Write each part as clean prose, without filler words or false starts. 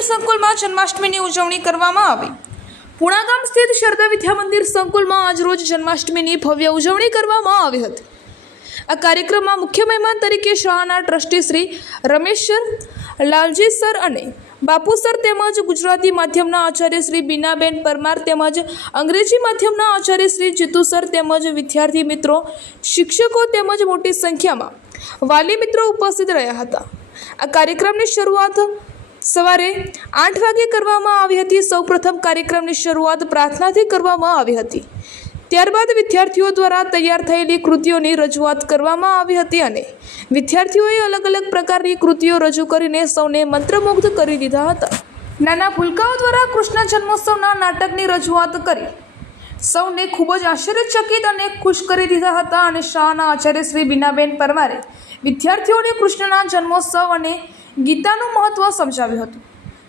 મંદિર સંકુલમાં જન્માષ્ટમીની ઉજવણી કરવામાં આવી। પુણા ગામ સ્થિત શારદા વિદ્યા મંદિર સંકુલમાં આજરોજ જન્માષ્ટમીની ભવ્ય ઉજવણી કરવામાં આવી હતી। આ કાર્યક્રમમાં મુખ્ય મહેમાન તરીકે શાળાના trustee Shri Ramesh sir, Lalji sir અને બાપુ સર તેમજ ગુજરાતી માધ્યમના આચાર્ય શ્રી બીનાબેન પરમાર તેમજ અંગ્રેજી માધ્યમના આચાર્ય શ્રી જીતુ સર તેમજ વિદ્યાર્થી મિત્રો, શિક્ષકો તેમજ મોટી સંખ્યામાં વાલી મિત્રો ઉપસ્થિત રહ્યા હતા। આ કાર્યક્રમની શરૂઆત સવારે 8 વાગે કરવામાં આવી હતી। સૌપ્રથમ કાર્યક્રમની શરૂઆત પ્રાર્થનાથી કરવામાં આવી હતી। ત્યારબાદ વિદ્યાર્થીઓ દ્વારા તૈયાર થયેલી કૃતિઓની રજૂઆત કરવામાં આવી હતી અને વિદ્યાર્થીઓએ અલગ અલગ પ્રકારની કૃતિઓ રજૂ કરીને સૌને મંત્રમુગ્ધ કરી દીધા હતા। નાના ભૂલકાઓ દ્વારા કૃષ્ણ જન્મોત્સવના નાટકની રજૂઆત કરી સૌને ખૂબ જ આશ્ચર્યચકિત અને ખુશ કરી દીધા હતા અને શાળાના આચાર્ય શ્રી બીનાબેન પરમારે વિદ્યાર્થીઓને કૃષ્ણના જન્મોત્સવ અને ગીતાનું મહત્ત્વ સમજાવ્યું હતું।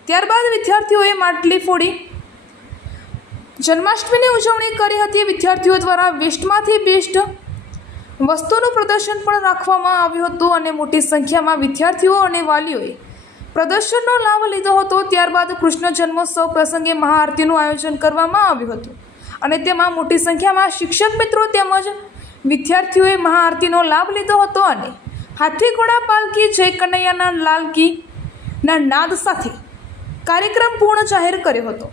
ત્યારબાદ વિદ્યાર્થીઓએ માટલી ફોડી જન્માષ્ટમીની ઉજવણી કરી હતી। વિદ્યાર્થીઓ દ્વારા વેસ્ટમાંથી બેસ્ટ વસ્તુનું પ્રદર્શન પણ રાખવામાં આવ્યું હતું અને મોટી સંખ્યામાં વિદ્યાર્થીઓ અને વાલીઓએ પ્રદર્શનનો લાભ લીધો હતો। ત્યારબાદ કૃષ્ણ જન્મોત્સવ પ્રસંગે મહાઆરતીનું આયોજન કરવામાં આવ્યું હતું અને તેમાં મોટી સંખ્યામાં શિક્ષક મિત્રો તેમજ વિદ્યાર્થીઓએ મહાઆરતીનો લાભ લીધો હતો અને હાથી ઘોડા પાલકી જય કનૈયાના લાલ કી ના નાદ સાથે કાર્યક્રમ પૂર્ણ જાહેર કર્યો હતો।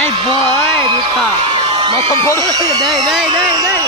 Ay boy, Ruka. Mau kembali deh.